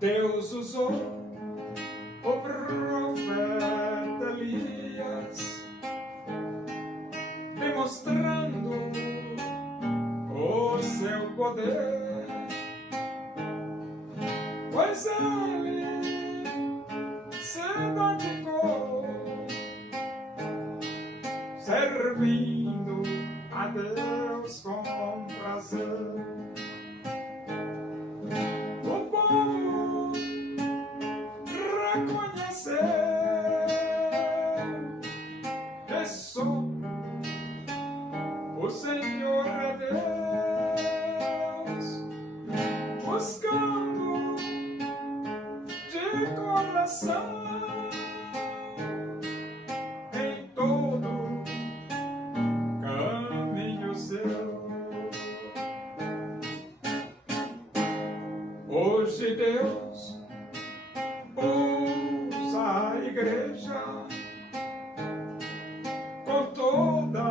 Deus usou o profeta Elias, demonstrando o seu poder, pois ele se dedicou, servindo a Deus com prazer. O povo reconheceu que só o Senhor é Deus, buscando de coração em todo caminho seu. Hoje Deus usa a igreja com toda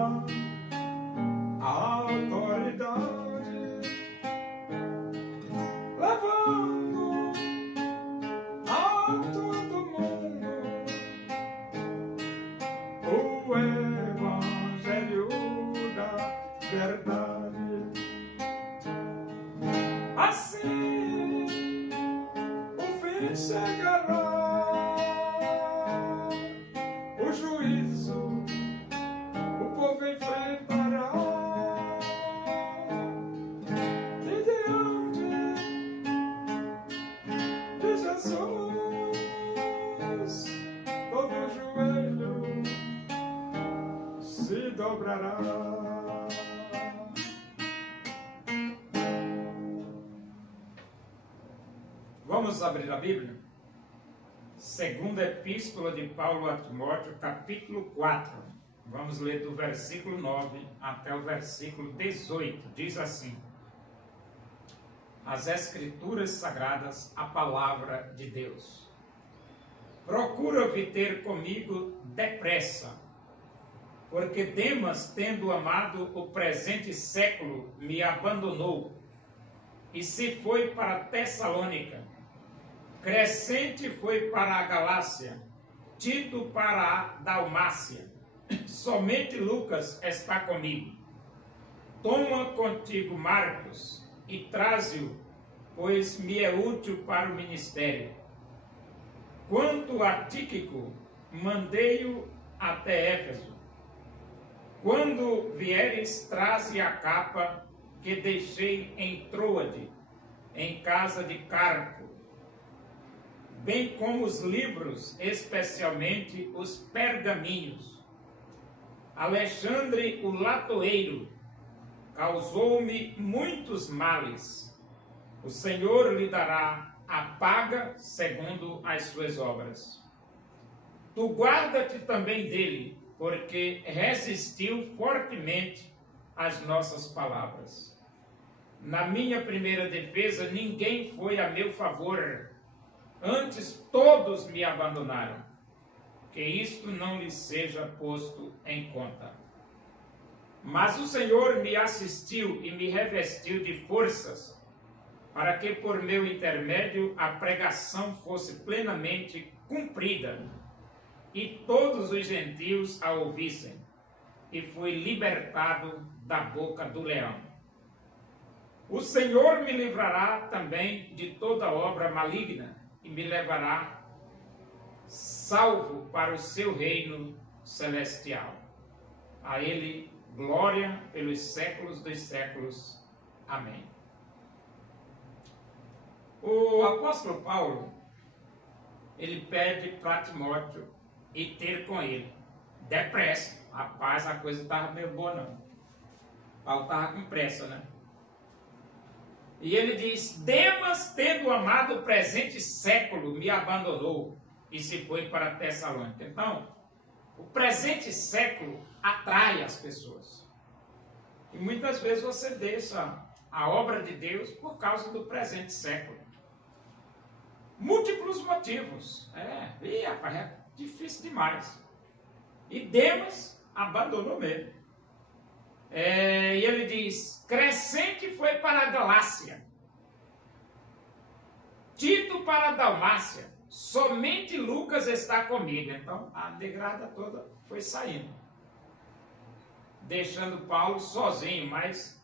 a autoridade, levando a todo mundo o evangelho da verdade. Assim o fim chegará, o juízo o povo enfrentará, e diante de Jesus todo joelho se dobrará. Vamos abrir a Bíblia? Segunda Epístola de Paulo a Timóteo, capítulo 4. Vamos ler do versículo 9 até o versículo 18. Diz assim: as Escrituras Sagradas, a Palavra de Deus. Procura vir ter comigo depressa, porque Demas, tendo amado o presente século, me abandonou e se foi para Tessalônica. Crescente foi para a Galácia, Tito para a Dalmácia. Somente Lucas está comigo. Toma contigo Marcos e traze-o, pois me é útil para o ministério. Quanto a Tíquico, mandei-o até Éfeso. Quando vieres, traze a capa que deixei em Troade, em casa de Carpo, bem como os livros, especialmente os pergaminhos. Alexandre, o latoeiro, causou-me muitos males. O Senhor lhe dará a paga segundo as suas obras. Tu guarda-te também dele, porque resistiu fortemente às nossas palavras. Na minha primeira defesa, ninguém foi a meu favor. Antes todos me abandonaram. Que isto não lhe seja posto em conta. Mas o Senhor me assistiu e me revestiu de forças, para que por meu intermédio a pregação fosse plenamente cumprida, e todos os gentios a ouvissem, e fui libertado da boca do leão. O Senhor me livrará também de toda obra maligna, e me levará salvo para o seu reino celestial. A ele glória pelos séculos dos séculos. Amém. O apóstolo Paulo, ele pede para Timóteo ir ter com ele depressa. Rapaz, a coisa estava meio boa não. Paulo estava com pressa, né? E ele diz: Demas, tendo amado o presente século, me abandonou e se foi para Tessalônica. Então, o presente século atrai as pessoas. E muitas vezes você deixa a obra de Deus por causa do presente século. Múltiplos motivos. Rapaz, é difícil demais. E Demas abandonou mesmo. E ele diz, Crescente foi para a Galácia, Tito para a Dalmácia, somente Lucas está comigo. Então a negrada toda foi saindo, deixando Paulo sozinho, mas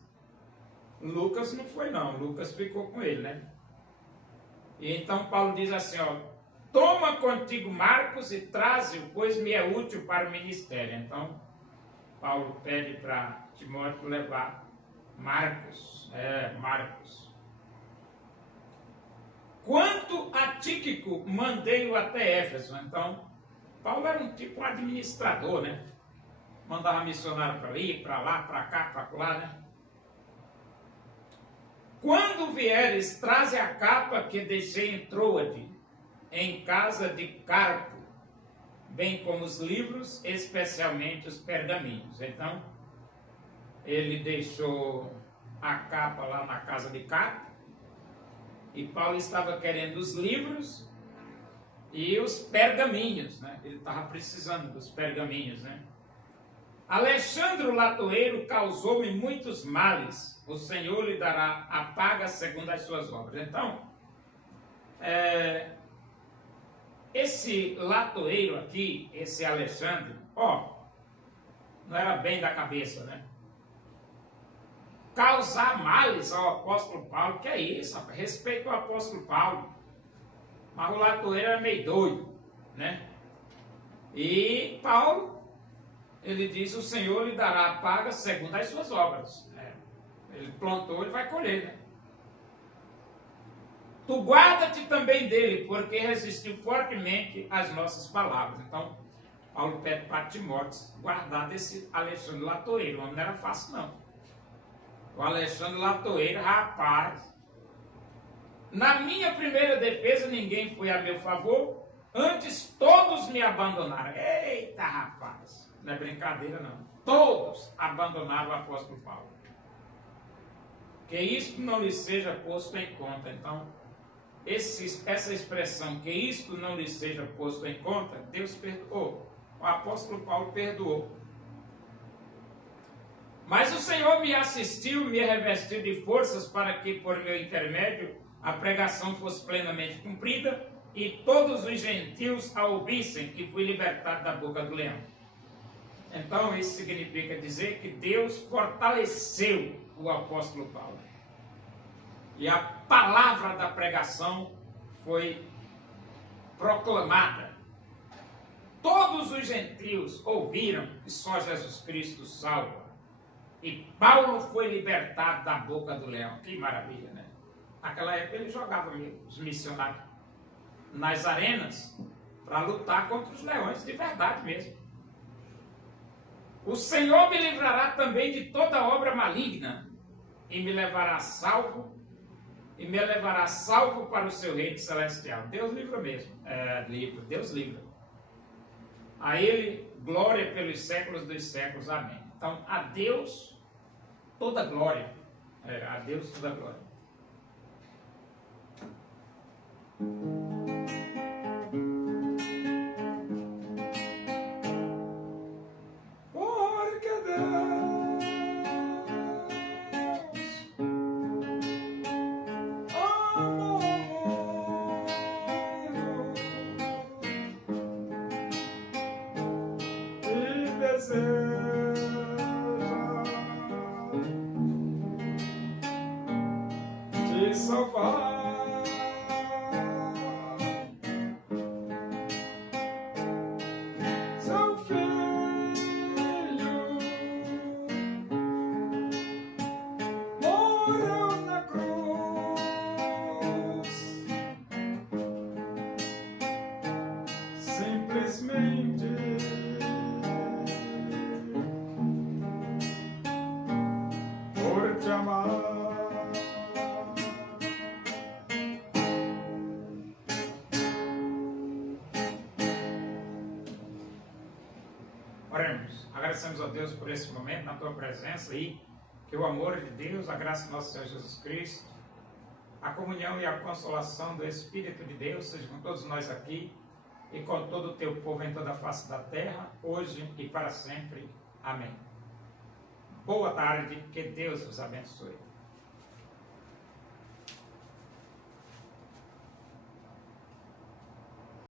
Lucas não foi não, Lucas ficou com ele, né? E então Paulo diz assim, ó, toma contigo Marcos e traze-o, pois me é útil para o ministério. Então Paulo pede para Timóteo levar Marcos. Quanto a Tíquico, mandei-o até Éfeso. Então, Paulo era um tipo administrador, né? Mandava missionário para ali, para lá, para cá, para lá, né? Quando vieres, traze a capa que deixei em Troade, em casa de Carpo, bem como os livros, especialmente os pergaminhos. Então, ele deixou a capa lá na casa de Carpo, e Paulo estava querendo os livros e os pergaminhos, né? Ele estava precisando dos pergaminhos, né? Alexandre o latoeiro causou-me muitos males, o Senhor lhe dará a paga segundo as suas obras. Então, esse latoeiro aqui, esse Alexandre, não era bem da cabeça, né? Causar males ao apóstolo Paulo, que é isso, rapaz? Respeito ao apóstolo Paulo. Mas o latoeiro era meio doido, né? E Paulo, ele diz, o Senhor lhe dará a paga segundo as suas obras. Ele plantou, ele vai colher, né? Tu guarda-te também dele, porque resistiu fortemente às nossas palavras. Então, Paulo pede para Timóteo guardar desse Alexandre latoeiro. O homem não era fácil, não. O Alexandre latoeiro, rapaz, na minha primeira defesa ninguém foi a meu favor, antes todos me abandonaram. Eita, rapaz, não é brincadeira não. Todos abandonaram o apóstolo Paulo. Que isto não lhe seja posto em conta. Então, essa expressão, que isto não lhe seja posto em conta, Deus perdoou. O apóstolo Paulo perdoou. Mas o Senhor me assistiu, me revestiu de forças para que, por meu intermédio, a pregação fosse plenamente cumprida e todos os gentios a ouvissem, e fui libertado da boca do leão. Então, isso significa dizer que Deus fortaleceu o apóstolo Paulo. E a palavra da pregação foi proclamada. Todos os gentios ouviram que só Jesus Cristo salva. E Paulo foi libertado da boca do leão. Que maravilha, né? Naquela época ele jogava os missionários nas arenas para lutar contra os leões de verdade mesmo. O Senhor me livrará também de toda obra maligna e me levará salvo para o seu reino celestial. Deus livra mesmo. Deus livra. A Ele glória pelos séculos dos séculos. Amém. Então, a Deus toda glória. A Deus toda glória. Porque Deus amou e deseja te salvar. Seu filho morreu na cruz, simplesmente por te amar. Oremos. Agradecemos a Deus por esse momento, na tua presença aí, que o amor de Deus, a graça do nosso Senhor Jesus Cristo, a comunhão e a consolação do Espírito de Deus seja com todos nós aqui e com todo o teu povo em toda a face da terra, hoje e para sempre. Amém. boa tarde, que Deus os abençoe.